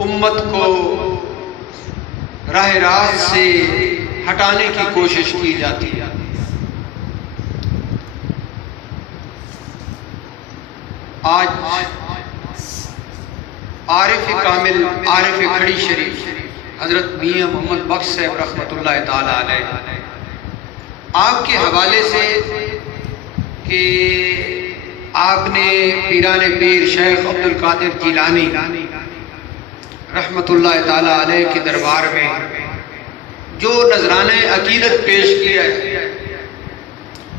امت کو راہ راست سے ہٹانے کی کوشش کی جاتی ہے۔ آج عارف کامل، عارف کھڑی شریف حضرت میاں محمد بخش صاحب رحمۃ اللہ تعالی علیہ آپ کے حوالے سے کہ آپ نے پیران پیر شیخ عبد القادر جیلانی رحمۃ اللہ تعالی علیہ کے دربار میں جو نذرانہ عقیدت پیش کیا ہے،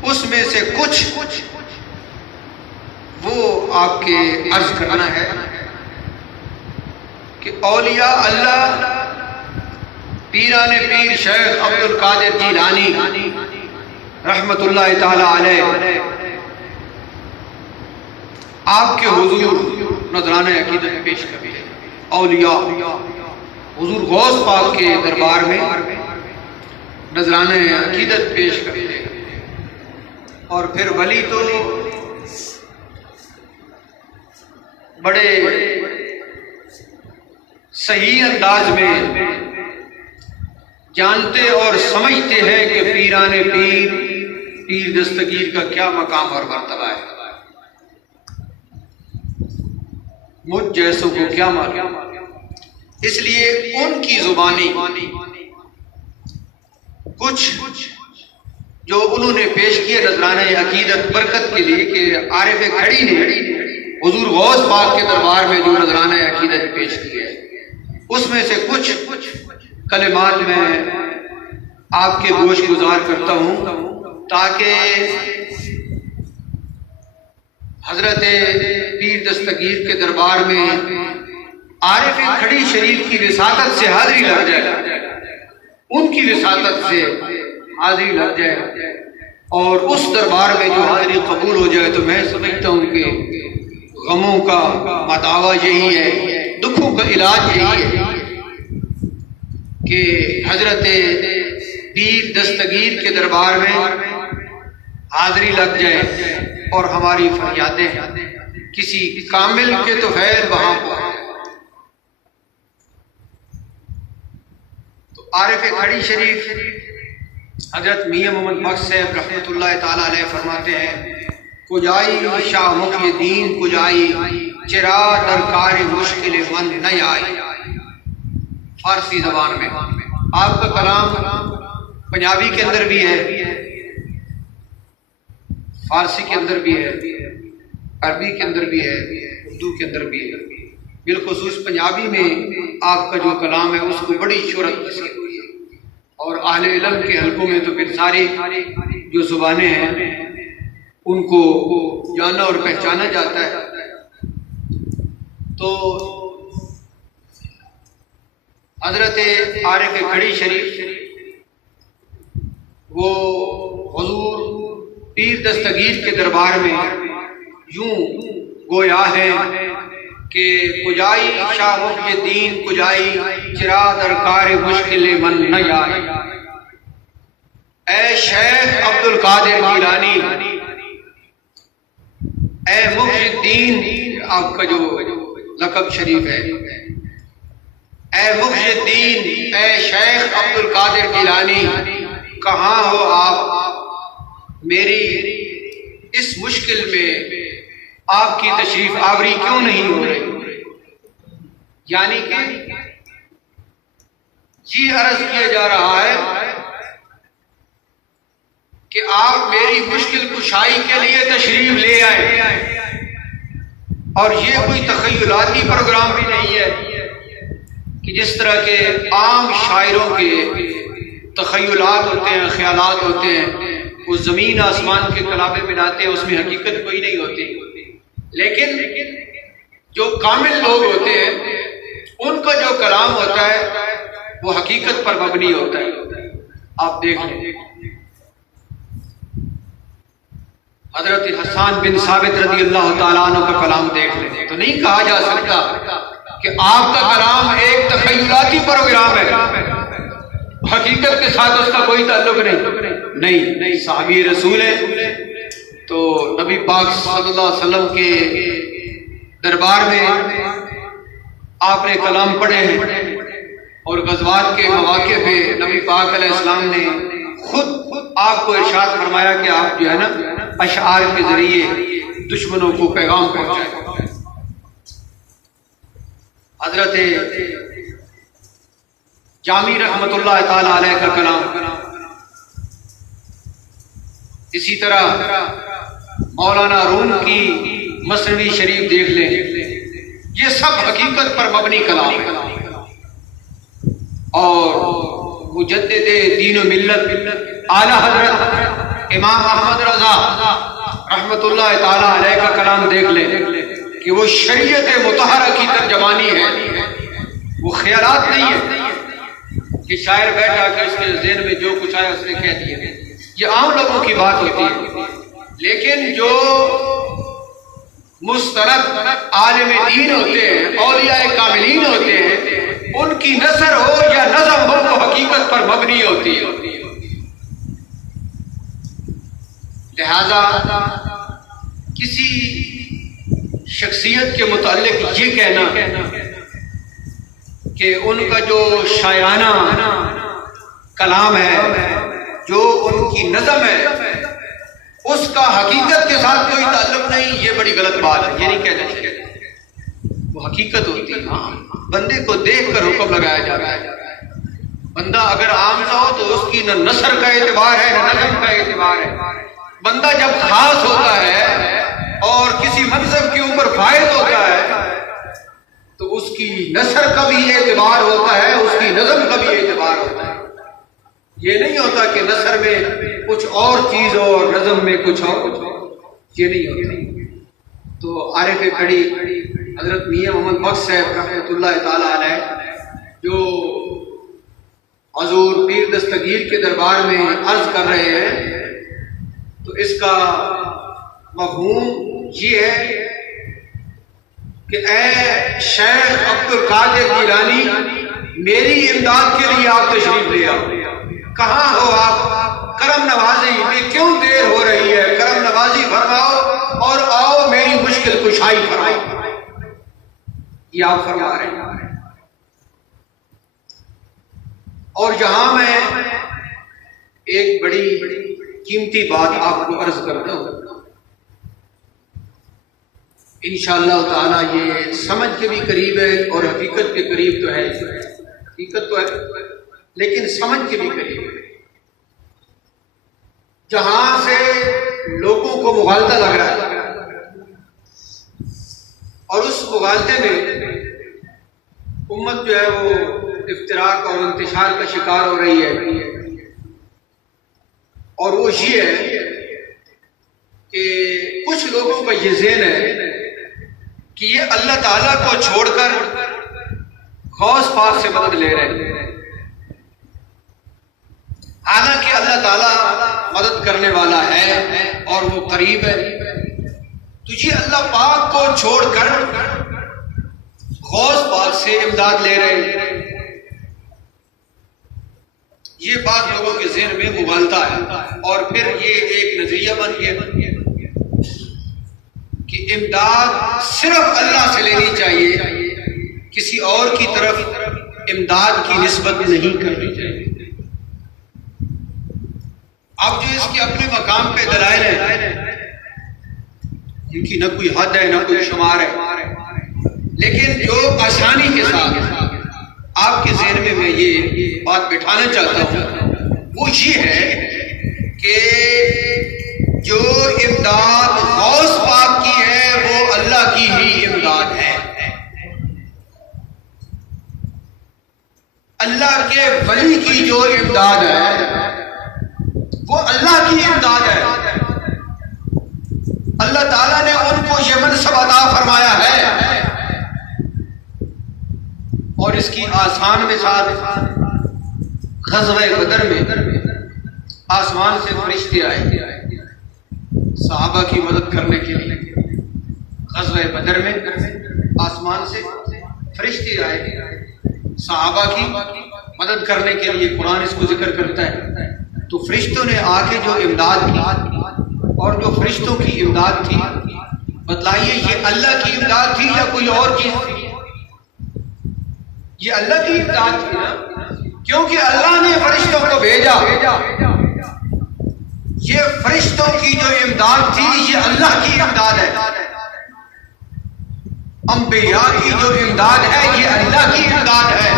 اس میں سے کچھ وہ آپ کے عرض کرنا ہے کہ اولیاء اللہ پیران پیر شیخ عبد القادر جیلانی رحمۃ اللہ تعالی علیہ آپ کے حضور نذرانہ عقیدت پیش کرتے ہیں۔ اولیاء حضور غوث پاک کے دربار میں نذرانہ عقیدت پیش کرتے ہیں، اور پھر ولی تو بڑے صحیح انداز میں جانتے اور سمجھتے ہیں کہ پیران پیر دستگیر کا کیا مقام اور مرتبہ ہے، مجھ جیسوں کو کیا معلوم۔ اس لیے ان کی زبانی کچھ جو انہوں نے پیش کیے نذرانہ عقیدت برکت کے لیے کہ عارف کھڑی نے حضور غوث پاک کے دربار میں جو نذرانہ عقیدت پیش کیے، اس میں سے کچھ کلمات میں آپ کے گوش گزار کرتا ہوں تاکہ حضرت پیر دستگیر کے دربار میں عارف کھڑی شریف کی وساطت سے حاضری لگ جائے، ان کی وساطت سے حاضری لگ جائے، اور اس دربار میں جو حاضری قبول ہو جائے تو میں سمجھتا ہوں کہ غموں کا مداوا یہی ہے، دکھوں کا علاج یہی ہے کہ حضرت پیر دستگیر کے دربار میں حاضری لگ جائے اور ہماری فریادیں کسی کامل کے تو خیر وہاں پہنچے۔ تو عارف کھڑی شریف حضرت میاں محمد بخش صاحب رحمۃ اللہ تعالی علیہ فرماتے ہیں، کجائی شاہ محی دین کجائی چرا درکار مشکل من نہ آئی۔ فارسی زبان میں آپ کا کلام پنجابی کے اندر بھی ہے، فارسی کے اندر بھی ہے، عربی کے اندر بھی ہے، اردو کے اندر بھی ہے، بالخصوص پنجابی میں آپ کا جو کلام ہے اس کو بڑی شہرت نصیب ہوئی ہے، اور اہل علم کے حلقوں میں تو پھر ساری جو زبانیں ہیں ان کو جانا اور پہچانا جاتا ہے۔ تو حضرت عارف کھڑی شریف وہ حضور پیر دستگیر کے دربار میں یوں گویا ہے کہ کجائی شاہ محی دین کجائی چرا درکار مشکل من نہ آئی۔ اے شیخ عبد القادر جیلانی، اے محی الدین آپ کا جو لقب شریف ہے، اے محی الدین، اے شیخ عبد القادر جیلانی، کہاں ہو آپ؟ میری اس مشکل میں آپ کی تشریف آوری کیوں نہیں ہو رہی؟ یعنی کہ یہ عرض کیا جا رہا ہے کہ آپ میری مشکل کشائی کے لیے تشریف لے آئے، اور یہ کوئی تخیلاتی پروگرام بھی نہیں ہے کہ جس طرح کے عام شاعروں کے تخیلات ہوتے ہیں، خیالات ہوتے ہیں، وہ زمین آسمان کے کلامیں بناتے ہیں، اس میں حقیقت کوئی نہیں ہوتی، لیکن جو کامل لوگ ہوتے ہیں ان کا جو کلام ہوتا ہے وہ حقیقت پر مبنی ہوتا ہے۔ آپ دیکھ لیں حضرت حسان بن ثابت رضی اللہ تعالیٰ عنہ کا کلام دیکھ لیں تو نہیں کہا جا سکتا کہ آپ کا کلام ایک تخیلاتی پروگرام ہے، حقیقت کے ساتھ اس کا کوئی تعلق نہیں۔ صحابی رسول ہے تو نبی پاک صلی اللہ علیہ وسلم کے دربار میں آپ نے کلام پڑھے ہیں اور غزوات کے مواقع پہ نبی پاک علیہ السلام نے خود آپ کو ارشاد فرمایا کہ آپ جو ہے نا اشعار کے ذریعے دشمنوں کو پیغام پہنچائیں۔ حضرت جامی رحمت اللہ تعالی علیہ کا کلام، اسی طرح مولانا روم کی مثنوی شریف دیکھ لیں، یہ سب حقیقت پر مبنی کلام ہے۔ اور مجدد دین و ملت اعلی حضرت امام احمد رضا رحمت اللہ تعالی علیہ کا کلام دیکھ لیں کہ وہ شریعت مطہرہ کی ترجمانی ہے، وہ خیالات نہیں ہے کہ شاعر بیٹھا کہ اس کے ذہن میں جو کچھ آیا اس نے کہہ دیا۔ یہ عام لوگوں کی بات ہوتی ہے، لیکن جو مستند عالم دین ہوتے ہیں، اولیاء کاملین ہوتے ہیں، ان کی نثر ہو یا نظم ہو وہ حقیقت پر مبنی ہوتی ہے۔ لہذا کسی شخصیت کے متعلق یہ کہنا کہ ان کا جو شاعرانہ کلام ہے، جو ان کی نظم ہے، اس کا حقیقت کے ساتھ کوئی تعلق نہیں، یہ بڑی غلط بات ہے، یہ نہیں کہنا چاہیے۔ وہ حقیقت ہوتی ہے، بندے کو دیکھ کر حکم لگایا جاتا ہے۔ بندہ اگر عام نہ ہو تو اس کی نہ نثر کا اعتبار ہے نہ نظم کا اعتبار ہے۔ بندہ جب خاص ہوتا ہے اور کسی منصب کے اوپر فائز ہوتا ہے تو اس کی نثر کا بھی اعتبار ہوتا ہے، اس کی نظم کا بھی اعتبار ہوتا ہے۔ یہ نہیں ہوتا کہ نثر میں کچھ اور چیز ہو اور نظم میں کچھ اور، یہ نہیں ہوتا۔ تو عارف کھڑی حضرت میاں محمد بخش صاحب رحمۃ اللہ تعالی علیہ جو حضور پیر دستگیر کے دربار میں عرض کر رہے ہیں، تو اس کا مفہوم یہ ہے کہ اے شیخ عبد القادر جیلانی، میری امداد کے لیے آپ تشریف لے آؤ۔ کہاں ہو آپ؟ کرم نوازی میں کیوں دیر ہو رہی ہے؟ کرم نوازی فرماؤ اور آؤ میری مشکل کشائی فرماؤ۔ یہ آپ فرما رہے ہیں۔ اور یہاں میں ایک بڑی قیمتی بات آپ کو عرض کرتا ہوں، انشاءاللہ تعالی یہ سمجھ کے بھی قریب ہے اور حقیقت کے قریب تو ہے، حقیقت تو ہے لیکن سمجھ کے بھی قریب ہے۔ جہاں سے لوگوں کو مغالطہ لگ رہا ہے اور اس مغالطے میں امت جو ہے وہ افتراق اور انتشار کا شکار ہو رہی ہے، اور وہ یہ ہے کہ کچھ لوگوں کا یہ ذہن ہے کہ یہ اللہ تعالیٰ کو چھوڑ کر غوث پاک سے مدد لے رہے ہیں، حالانکہ اللہ تعالیٰ مدد کرنے والا ہے اور وہ قریب ہے۔ تو یہ اللہ پاک کو چھوڑ کر غوث پاک سے امداد لے رہے ہیں، یہ بات لوگوں کے ذہن میں مغالطہ ہے، اور پھر یہ ایک نظریہ بن گیا کہ امداد صرف اللہ سے لینی چاہیے، کسی اور کی طرف امداد کی نسبت نہیں کرنی چاہیے۔ اب جو اس کے اپنے مقام پہ دلائل ہیں، ان کی نہ کوئی حد ہے نہ کوئی شمار ہے، لیکن جو آسانی کے ساتھ آپ کے ذہن میں یہ بات بٹھانا چاہتا ہوں وہ یہ ہے کہ جو امداد غوث پاک کی ہے وہ اللہ کی ہی امداد ہے، اللہ کے ولی کی جو امداد ہے وہ اللہ کی امداد ہے۔ اللہ تعالیٰ نے ان کو یہ منصب عطا فرمایا ہے، اور اس کی آسان مثال غزوہ بدر میں آسمان سے فرشتے آئے صحابہ کی مدد کرنے کے لیے۔ غزوہ بدر میں آسمان سے فرشتے آئے صحابہ کی مدد کرنے کے لیے، قرآن اس کو ذکر کرتا ہے۔ تو فرشتوں نے آ کے جو امداد کی، اور جو فرشتوں کی امداد تھی، بتلائیے یہ اللہ کی امداد تھی یا کوئی اور چیز تھی؟ یہ اللہ کی امداد تھی نا، کیونکہ اللہ نے فرشتوں کو بھیجا. یہ فرشتوں کی جو امداد تھی یہ اللہ کی امداد ہے. انبیاء کی جو امداد ہے یہ اللہ کی امداد ہے.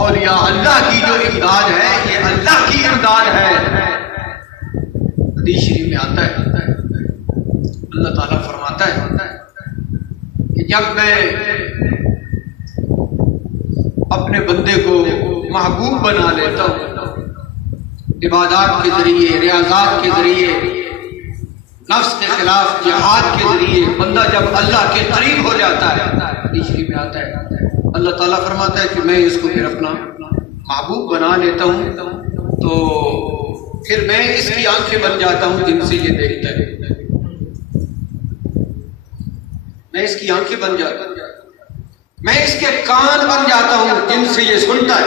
اولیاء اللہ کی جو امداد ہے یہ اللہ کی امداد ہے. حدیث شریف میں آتا ہے اللہ تعالیٰ فرماتا ہے کہ جب میں اپنے بندے کو محبوب بنا لیتا ہوں عبادات کے ذریعے، ریاضات کے ذریعے، نفس کے خلاف جہاد کے ذریعے، بندہ جب اللہ کے قریب ہو جاتا ہے، حدیث شریف میں آتا ہے اللہ تعالیٰ فرماتا ہے کہ میں اس کو پھر اپنا محبوب بنا لیتا ہوں، تو پھر میں اس کی آنکھیں بن جاتا ہوں جن سے یہ دیکھتا ہے. میں اس کی آنکھیں بن جاتا ہوں، میں اس کے کان بن جاتا ہوں جن سے یہ سنتا ہے،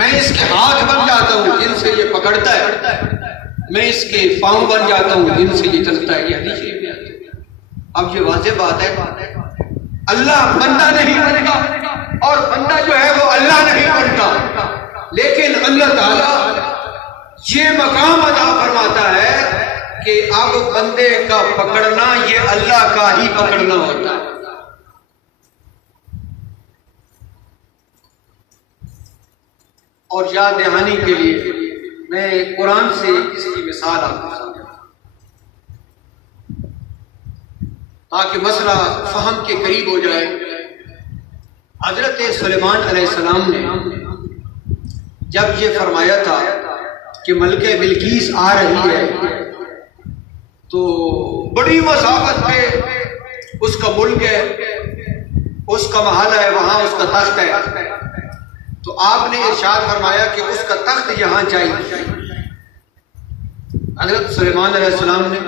میں اس کے ہاتھ بن جاتا ہوں جن سے یہ پکڑتا ہے، میں اس کے پاؤں بن جاتا ہوں جن سے یہ چلتا ہے. یہ حدیث شریف میں آتی ہے. اب یہ واضح بات ہے اللہ بندہ نہیں بنتا اور بندہ جو ہے وہ اللہ نہیں بنتا، لیکن اللہ تعالیٰ یہ مقام عطا فرماتا ہے کہ اب بندے کا پکڑنا یہ اللہ کا ہی پکڑنا ہوتا ہے. اور یاد دہانی کے لیے میں قرآن سے اس کی مثال آپ کو سمجھاؤں تاکہ مسئلہ فہم کے قریب ہو جائے. حضرت سلیمان علیہ السلام نے جب یہ فرمایا تھا کہ ملکہ بلقیس آ رہی ہے تو بڑی مسافت پہ اس کا ملک ہے، اس کا محل ہے، وہاں اس کا تخت ہے، تو آپ نے ارشاد فرمایا کہ اس کا تخت یہاں چاہیے. حضرت سلیمان علیہ السلام نے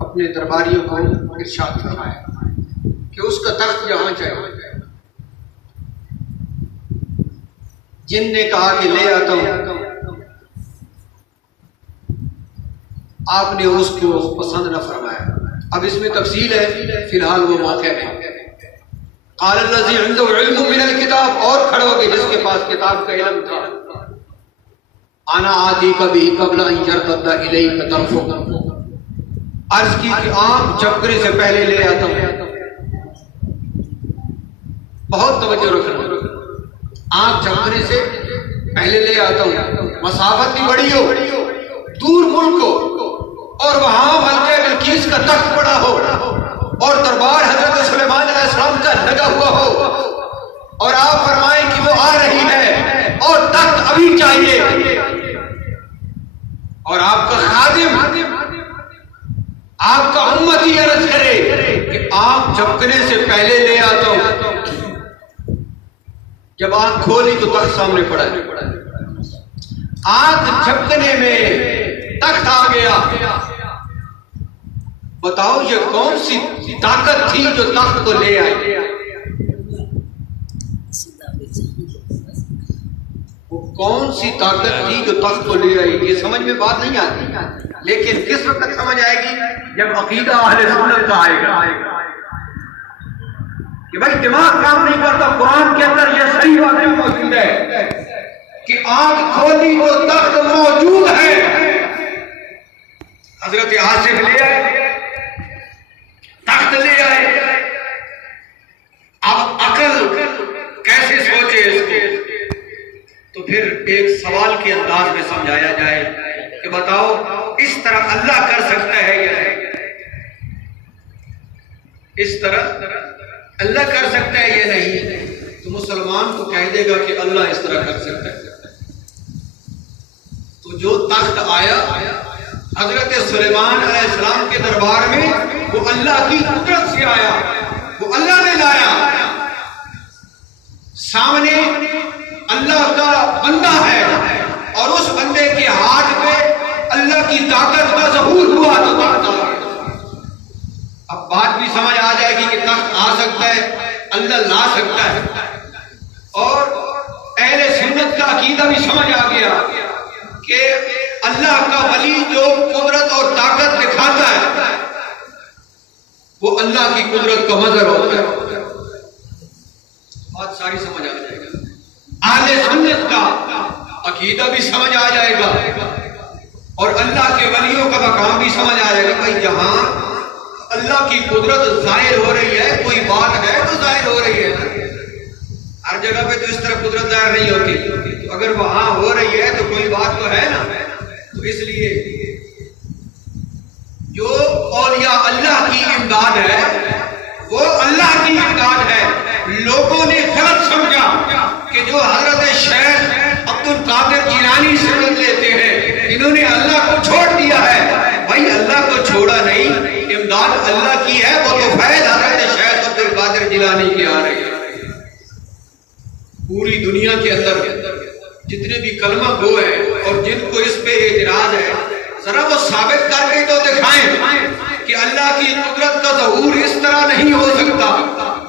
اپنے درباریوں کو ارشاد فرمایا کہ اس کا تخت یہاں چاہیے. جن نے کہا کہ لے آتا ہوں، آپ نے اس کو پسند نہ فرمایا. اب اس میں تفصیل ہے، فی الحال وہ موقع ہے. قال الذی عنده علم من الکتاب، اور کھڑے ہو گئے جس کے پاس کتاب کا علم تھا. انا آتیک بہ قبل ان یرتد الیک طرفک، عرض کی کہ آنکھ جھپکنے سے پہلے لے آتا ہوں. بہت توجہ رکھنا، آنکھ جھپکنے سے پہلے لے آتا ہوں. مسافت بھی بڑی ہو، دور ملک ہو، اور وہاں ملکہ بلقیس کا تخت پڑا ہو اور دربار حضرت سلیمان علیہ السلام کا لگا ہوا ہو، اور آپ فرمائیں کہ وہ آ رہی ہے اور تخت ابھی چاہیے، اور آپ کا خادم، آپ کا امتی عرض کرے کہ آنکھ جھپکنے سے پہلے لے آتا ہوں. جب آنکھ کھولی تو تخت سامنے پڑا ہے. آنکھ جھپکنے میں تخت آ گیا. بتاؤ یہ کون سی طاقت تھی جو تخت کو لے آئی؟ وہ کون سی طاقت تھی جو تخت کو لے آئی؟ یہ سمجھ میں بات نہیں آتی، لیکن کس وقت تک سمجھ آئے گی؟ جب عقیدہ اہل سنت کا آئے گا کہ بھائی دماغ کام نہیں کرتا. قرآن کے اندر یہ صحیح بات موجود ہے کہ آنکھ کھولی تو تخت موجود ہے. حضرت آصف لے آئے، تخت لے آئے. اب عقل کیسے سوچے اس کو؟ تو پھر ایک سوال کے انداز میں سمجھایا جائے کہ بتاؤ اس طرح اللہ کر سکتا ہے یا نہیں؟ اس طرح اللہ کر سکتا ہے یا نہیں؟ تو مسلمان کو کہہ دے گا کہ اللہ اس طرح کر سکتا ہے. تو جو تخت آیا حضرت سلیمان علیہ السلام کے دربار میں، وہ اللہ کی قدرت سے آیا، وہ اللہ نے لایا. سامنے اللہ کا بندہ ہے اور اس بندے کے ہاتھ پہ اللہ کی طاقت کا ظہور ہوا تو تخت آ گیا. اب بات بھی سمجھ آ جائے گی کہ تخت آ سکتا ہے، اللہ لا سکتا ہے، اور اہل سنت کا عقیدہ بھی سمجھ آ گیا کہ اللہ کا ولی جو قدرت اور طاقت دکھاتا ہے وہ اللہ کی قدرت کا مظہر ہوتا ہے. بات ساری سمجھ آ جائے گا، اہل سنت کا عقیدہ بھی سمجھ آ جائے گا اور اللہ کے ولیوں کا مقام بھی سمجھ آ جائے گا۔ بھائی جہاں اللہ کی قدرت ظاہر ہو رہی ہے، کوئی بات ہے تو ظاہر ہو رہی ہے نا، ہر جگہ پہ تو اس طرح قدرت ظاہر نہیں ہوتی، تو اگر وہاں ہو رہی ہے تو کوئی بات تو ہے نا۔ تو اس لیے جو اولیاء اللہ کی امداد ہے وہ اللہ کی امداد ہے۔ لوگوں نے غلط سمجھا کہ جو حضرت شیخ عبد القادر جیلانی سے مدد لیتے ہیں انہوں نے اللہ کو چھوڑ دیا ہے۔ بھائی اللہ کو چھوڑا نہیں، امداد اللہ کی ہے، وہ تو فیض حضرت شیخ عبد القادر جیلانی کی آ رہی ہے۔ پوری دنیا کے اندر جتنے بھی کلمہ گو ہیں اور جن کو اس پہ اعتراض ہے، ذرا وہ ثابت کر کے تو دکھائیں کہ اللہ کی قدرت کا ظہور اس طرح نہیں ہو سکتا،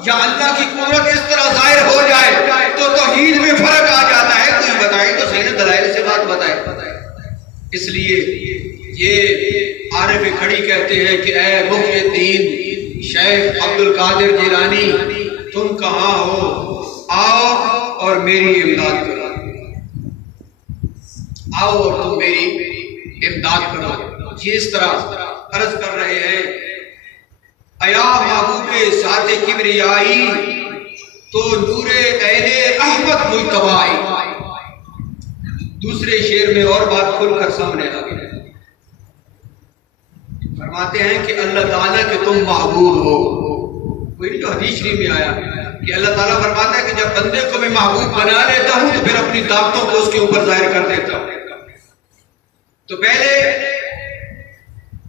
یا اللہ کی قدرت اس طرح ظاہر ہو جائے تو توحید میں فرق آ جاتا ہے۔ کوئی بتائے تو صحیح، دلائل سے بات بتائے۔ اس لیے یہ عارف کھڑی کہتے ہیں کہ اے محی الدین شیخ عبد القادر جیلانی، تم کہاں ہو؟ آؤ اور میری امداد کرو، آؤ اور تم میری امداد کرو۔ یہ اس طرح عرض کر رہے ہیں، ایا محبوب ذات کبریائی تو نور عین احمد مجتبائی۔ دوسرے شعر میں اور بات کھل کر سامنے آ گئی، فرماتے ہیں کہ اللہ تعالیٰ کہ تم محبوب ہو۔ کوئی جو حدیث شریف میں آیا کہ اللہ تعالیٰ فرماتا ہے کہ جب بندے کو میں محبوب بنا لیتا ہوں تو پھر اپنی طاقتوں کو اس کے اوپر ظاہر کر دیتا ہوں۔ تو پہلے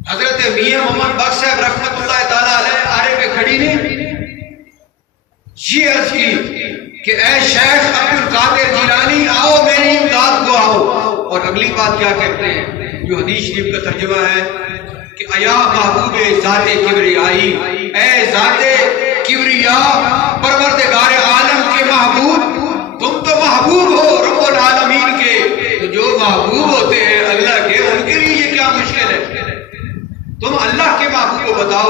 حضرت میاں محمد بخش صاحب رحمت اللہ تعالیٰ علیہ عارف کھڑی نے یہ عرض کی کہ اے شیخ عبد القادر جیلانی آؤ میری امداد کو آؤ، اور اگلی بات کیا کہتے ہیں جو حدیث شریف کا ترجمہ ہے کہ ایا محبوب ذات کبریائی، اے ذات کبریا پروردگار عالم کے محبوب، تم تو محبوب ہو رب العالمین کے، تو جو محبوب ہوتے ہیں اللہ کے ان کے لیے یہ کیا مشکل ہے؟ تم اللہ کے محبوب کو بتاؤ،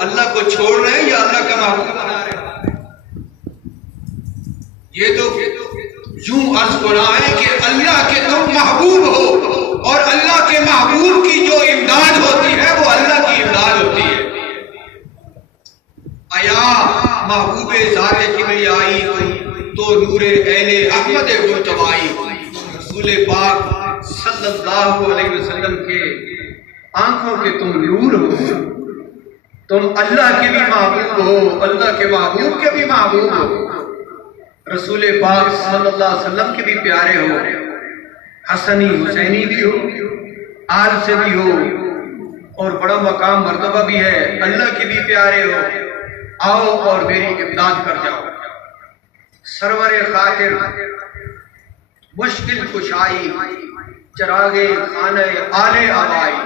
اللہ کو چھوڑ رہے ہیں یا اللہ کا محبوب بنا رہے ہیں؟ یہ تو یوں عرض ہونا ہے کہ اللہ کے تم محبوب ہو، اور اللہ کے محبوب کی جو امداد ہوتی ہے وہ اللہ کی امداد ہوتی ہے۔ ایا محبوب ذات کبریائی تو نور عین احمد مجتبائی، رسول پاک صلی اللہ علیہ وسلم کے آنکھوں کے تم نور ہو، تم اللہ کے بھی محبوب ہو، اللہ کے محبوب کے بھی محبوب ہو، رسول پاک صلی اللہ علیہ وسلم کے بھی پیارے ہو، حسنی حسینی بھی ہو، آل سے بھی ہو، اور بڑا مقام مرتبہ بھی ہے، اللہ کے بھی پیارے ہو، آؤ اور میری امداد کر جاؤ۔ سرور خاطر مشکل کشائی چراغ خانہ آل آبائی،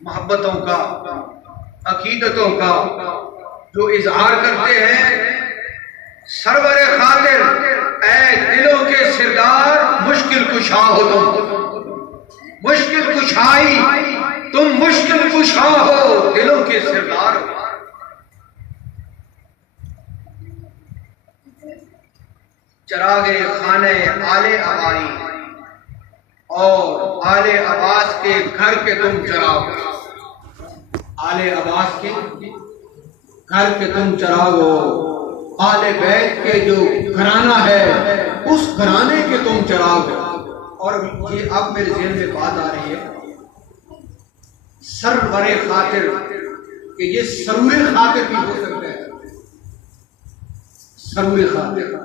محبتوں کا عقیدتوں کا جو اظہار کرتے ہیں، سرور خاطر اے دلوں کے سردار مشکل کشا ہو، تم مشکل کشائی، تم مشکل کشا ہو، دلوں کے سردار ہو۔ چراغ خانہ آل آبائی، اور آل عباس کے گھر کے تم چراغ، آل عباس کے گھر کے تم چراغ ہو، آل بیت کے جو گھرانہ ہے اس گھرانے کے تم چراغ ہو۔ اور یہ اب میرے ذہن میں بات آ رہی ہے، سرور خاطر، کہ یہ سرور خاطر بھی ہو سکتا ہے، سرور خاطر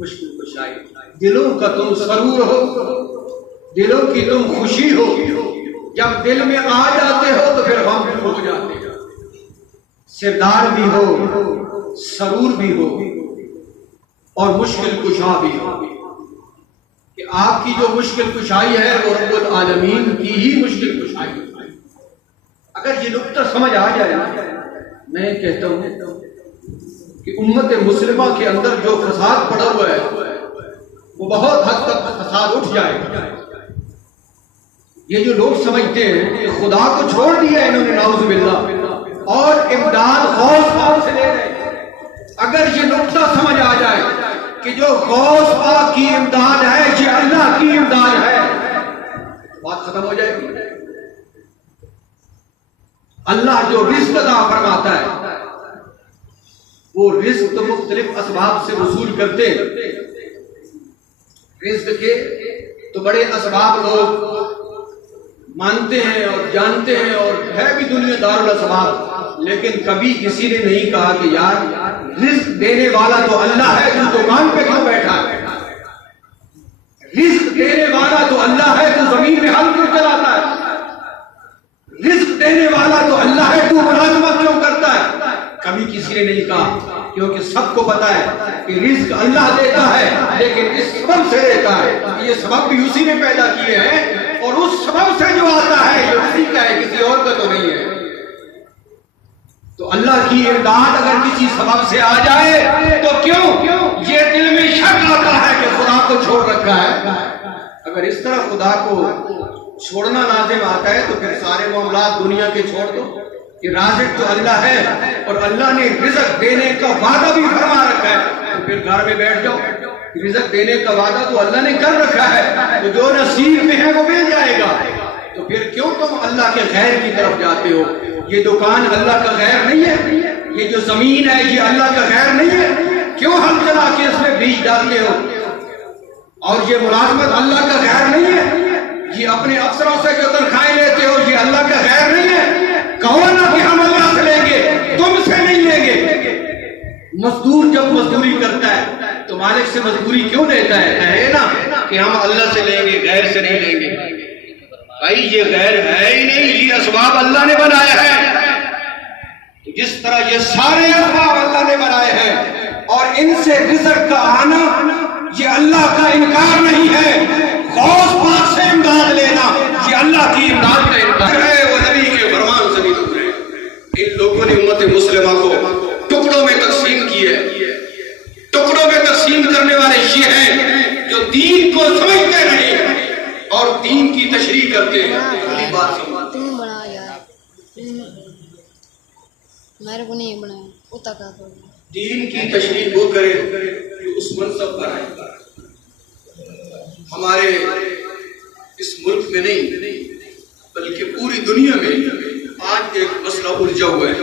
مشکل کشائی، دلوں کا تم سرور ہو، دلوں کی تم خوشی ہو، جب دل میں آ جاتے ہو تو پھر غم ہو جاتے ہیں، سردار بھی ہو، سرور بھی ہو، اور مشکل کشا بھی ہو، کہ آپ کی جو مشکل کشائی ہے وہ رب العالمین کی ہی مشکل کشائی ہے۔ اگر یہ نقطہ سمجھ آ جائے، میں کہتا ہوں کہ امت مسلمہ کے اندر جو فساد پڑا ہوا ہے وہ بہت حد تک فساد اٹھ جائے گا۔ یہ جو لوگ سمجھتے ہیں کہ خدا کو چھوڑ دیا انہوں نے نعوذ باللہ، اور امداد غوث پاک سے لے رہے ہیں، اگر یہ نقطہ جو غوث پاک کی امداد ہے یہ اللہ کی امداد ہے، بات ختم ہو جائے گی۔ اللہ جو رزق عطا فرماتا ہے وہ رزق تو مختلف اسباب سے وصول کرتے ہیں، رزق کے تو بڑے اسباب لوگ مانتے ہیں اور جانتے ہیں اور ہے بھی دنیا دار الاسباب، لیکن کبھی کسی نے نہیں کہا کہ یار رزق دینے والا تو اللہ ہے، تو دکان پہ کیوں بیٹھا ہے؟ رزق دینے والا تو اللہ ہے، تو زمین میں ہل کیوں چلاتا ہے؟ رزق دینے والا تو اللہ ہے، تو ملازمت کیوں کرتا ہے؟ کبھی کسی نے نہیں کہا، کیونکہ سب کو پتا ہے کہ رزق اللہ دیتا ہے، لیکن اس سبب سے دیتا ہے، یہ سبب بھی اسی نے پیدا کیے ہیں، اور اس سبب سے جو آتا ہے یہ اسی کا ہے، کسی اور کا تو نہیں ہے۔ تو اللہ کی امداد اگر کسی سبب سے آ جائے تو کیوں یہ دل میں شک آتا ہے کہ خدا کو چھوڑ رکھا ہے؟ اگر اس طرح خدا کو چھوڑنا لازم آتا ہے تو پھر سارے معاملات دنیا کے چھوڑ دو، کہ رازق تو اللہ ہے اور اللہ نے رزق دینے کا وعدہ بھی فرما رکھا ہے، تو پھر گھر میں بیٹھ جاؤ، رزق دینے کا وعدہ تو اللہ نے کر رکھا ہے، تو جو نصیب میں ہے وہ مل جائے گا، تو پھر کیوں تم اللہ کے غیر کی طرف جاتے ہو؟ یہ دکان اللہ کا غیر نہیں ہے، یہ جو زمین ہے یہ اللہ کا غیر نہیں ہے، کیوں ہم چلا کے اس میں بیج ڈالتے ہو؟ اور یہ ملازمت اللہ کا غیر نہیں ہے، یہ اپنے افسروں سے جو تنخواہیں لیتے ہو یہ اللہ کا غیر نہیں ہے، کہو نا کہ ہم اللہ سے لیں گے، تم سے نہیں لیں گے۔ مزدور جب مزدوری کرتا ہے تو مالک سے مزدوری کیوں لیتا ہے؟ کہے نا کہ ہم اللہ سے لیں گے، غیر سے نہیں لیں گے۔ بھائی یہ غیر ہے ہی نہیں، یہ اسباب اللہ نے بنایا ہے، تو جس طرح یہ سارے اسباب اللہ نے بنائے ہیں اور ان سے رزق کا آنا یہ اللہ کا انکار نہیں ہے، غوث پاک سے امداد لینا یہ اللہ کی امداد کا انکار ہے، وہ نبی کے فرمان سے بھی دور ہے۔ ان لوگوں نے امت مسلمہ کو ٹکڑوں میں تقسیم کی ہے، ٹکڑوں میں تقسیم کرنے والے یہ ہیں جو دین کو سمجھتے نہیں اور دین کی تشریح کرتے ہیں۔ پہلی بات سمجھ، تم بنا یار، میرے کو نہیں بنایا، اتا کا دین کی تشریح وہ کرے جو اس منصب پر آئے۔ ہمارے اس ملک میں نہیں بلکہ پوری دنیا میں آج ایک مسئلہ الجھا ہوا ہے،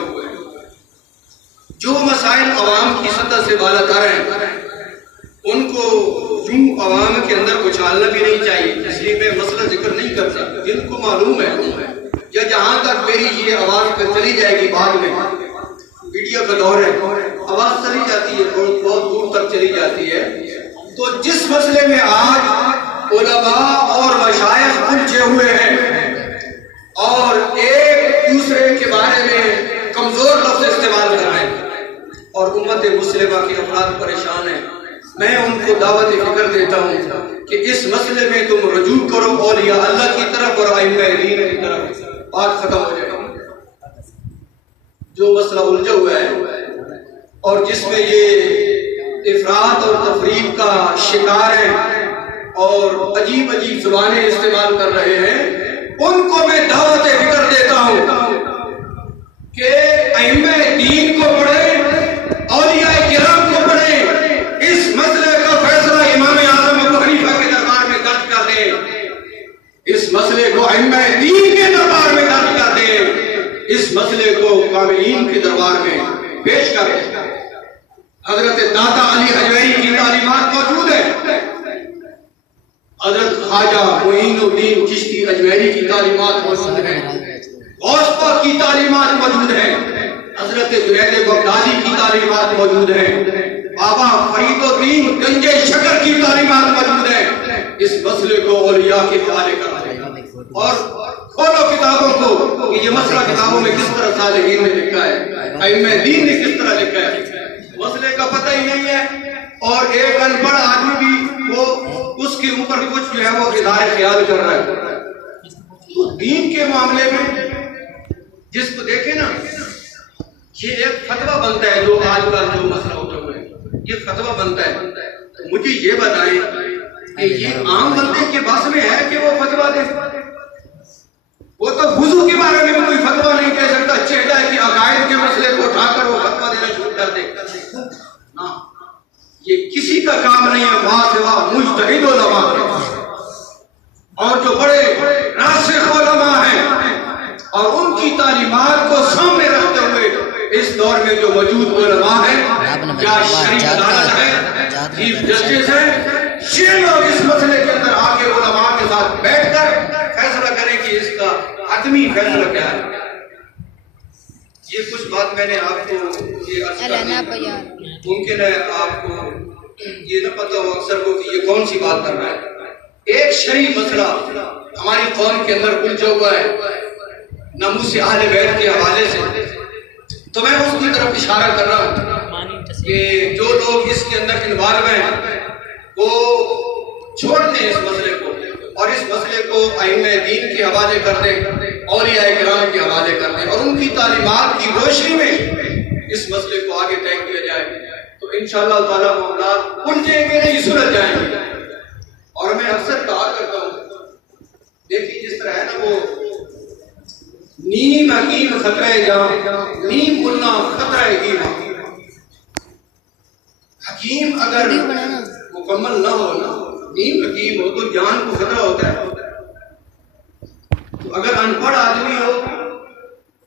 جو مسائل عوام کی سطح سے بالاتر ہیں ان کو یوں عوام کے اندر اچھالنا بھی نہیں چاہیے، اس لیے میں مسئلہ ذکر نہیں کرتا۔ جن کو معلوم ہے یا جہاں تک میری یہ آواز پہ چلی جائے گی، بعد میں میڈیا کا دور ہے، آواز چلی جاتی ہے، بہت دور تک چلی جاتی ہے، تو جس مسئلے میں آج علماء اور مشائخ الجھے ہوئے ہیں اور ایک دوسرے کے بارے میں کمزور لفظ استعمال کر رہے ہیں اور امت مسلمہ کے افراد پریشان ہیں، میں ان کو دعوت فکر دیتا ہوں کہ اس مسئلے میں تم رجوع کرو اولیاء اللہ کی طرف اور ائمہ دین کی طرف، بات ختم ہو جائے گی۔ جو مسئلہ الجھا ہوا ہے اور جس میں یہ افراط اور تفریط کا شکار ہیں اور عجیب عجیب زبانیں استعمال کر رہے ہیں، ان کو میں دعوت فکر دیتا ہوں کہ ائمہ دین کو پڑھیں، اولیاء کرام کو پڑھیں، اس مسئلے کا فیصلہ امام اعظم ابو حنیفہ کے دربار میں درج کر دیں، اس مسئلے کو ائمہ دین کے دربار میں درج کر دیں، اس مسئلے کو کاملین کے دربار میں پیش کریں۔ حضرت داتا علی حجویری کی تعلیمات موجود ہیں، حضرت خواجہ معین الدین چشتی اجمیری کی تعلیمات موجود ہیں، غوث پاک کی تعلیمات موجود ہیں، حضرت جنید بغدادی کی تعلیمات موجود ہیں، بابا فرید الدین گنج شکر کی تعلیمات موجود ہیں۔ اس مسئلے کو اولیاء کے حوالے کرتے ہیں اور کھولو کتابوں کو کہ یہ مسئلہ کتابوں میں کس طرح صالحین نے لکھا ہے، ائمہ دین نے کس طرح لکھا ہے، مسئلے کا پتہ ہی نہیں ہے، اور ایک ان پڑھ آدمی بھی وہ اس کے اوپر کچھ جو ہے وہ اظہار خیال کر رہا ہے۔ تو دین کے معاملے میں جس کو دیکھیں نا، یہ ایک فتویٰ بنتا ہے، جو آج کل جو مسئلہ اٹھا ہوا ہے یہ فتویٰ بنتا ہے، تو مجھے یہ بتائیں کہ یہ عام بندے کے بس میں ہے کہ وہ فتویٰ دے؟ وہ تو وضو کے بارے میں بھی کوئی فتویٰ نہیں کہہ سکتا، چہتا ہے کہ عقائد کے مسئلے کو اٹھا کر وہ فتویٰ دینا شروع کر دے۔ یہ کسی کا کام نہیں ہے وہاں سوا مجتہد علماء کے، اور جو بڑے راسخ علماء ہیں اور ان کی تعلیمات کو سامنے رکھتے ہوئے اس دور میں جو موجود علماء ہیں، کیا شریف عدالت ہے، چیف جسٹس ہے، یہ لوگ اس مسئلے کے اندر آگے علماء کے ساتھ بیٹھ کر فیصلہ کریں کہ اس کا حتمی فیصلہ کیا ہے۔ یہ کچھ بات میں نے آپ کو یہ عرض کر دی، ممکن ہے آپ کو یہ نہ پتہ ہو اکثر کو کہ یہ کون سی بات کر رہا ہے۔ ایک شرعی مسئلہ ہماری قوم کے اندر الجھا ہوا ہے ناموس اہل بیت کے حوالے سے، تو میں اس کی طرف اشارہ کر رہا ہوں کہ جو لوگ اس کے اندر انوالو ہیں وہ چھوڑ دیں اس مسئلے کو، اور اس مسئلے کو ائمہ دین کے حوالے کر دیں، اولیاء کرام کے حوالے کر دیں، اور ان کی تعلیمات کی روشنی میں اس مسئلے کو آگے طے کیا جائے، تو انشاءاللہ تعالیٰ معاملات الجھیں گے نہیں، سلجھ جائیں گے۔ اور میں اکثر کہا کرتا ہوں، دیکھیے جس طرح ہے نا وہ نیم حکیم خطرہ جاں، نیم منا خطرہ حکیم، حکیم اگر مکمل نہ ہو نا، نیم حکیم ہو تو جان کو خطرہ ہوتا ہے، تو اگر ان پڑھ آدمی ہو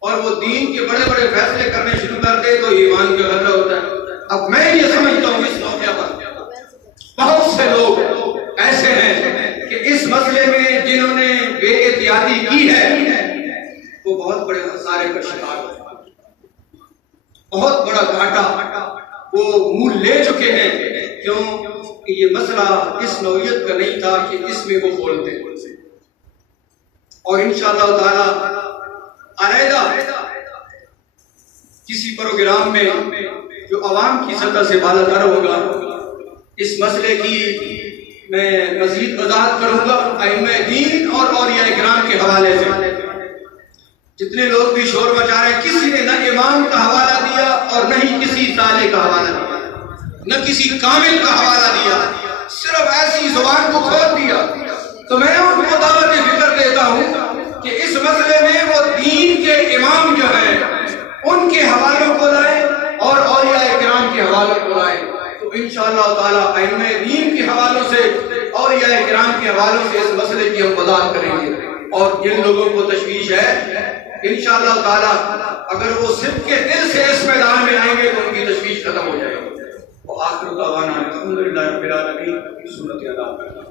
اور وہ دین کے بڑے بڑے فیصلے کرنے شروع کر دے تو ایمان کا خطرہ ہوتا ہے۔ اب میں یہ سمجھتا ہوں اس موقع پر بہت سے لوگ ایسے ہیں کہ اس مسئلے میں جنہوں نے بے احتیاطی کی ہے وہ بہت بڑے خسارے کا شکار ہوتے ہیں، بہت بڑا گھاٹا وہ منہ لے چکے ہیں، کیوں کہ یہ مسئلہ اس نوعیت کا نہیں تھا کہ اس میں وہ بولتے ہیں۔ اور انشاءاللہ تعالی علیحدہ کسی پروگرام میں جو عوام کی سطح سے بالاتر ہوگا اس مسئلے کی میں مزید وضاحت کروں گا ائمہ دین اور اولیاء کرام کے حوالے سے۔ جتنے لوگ بھی شور مچا رہے ہیں، کسی نے نہ امام کا حوالہ دیا اور نہ ہی کسی صالح کا حوالہ دیا، نہ کسی کامل کا حوالہ دیا، صرف ایسی زبان کو کھول دیا۔ تو میں ان کو دعوت فکر دیتا ہوں کہ اس مسئلے میں وہ دین کے امام جو ہیں ان کے حوالوں کو لائیں اور اولیاء کرام کے حوالوں کو لائیں، تو انشاءاللہ تعالیٰ ائمہ دین کے حوالوں سے، اولیاء کرام کے حوالوں سے اس مسئلے کی ہم وضاحت کریں گے۔ اور جن لوگوں کو تشویش ہے انشاءاللہ تعالیٰ اگر وہ صدق کے دل سے اس میدان میں آئیں گے تو ان کی تشویش ختم ہو جائے گی۔ وآخر دعوانا الحمدللہ رب العالمین، سنت ادا کرنا۔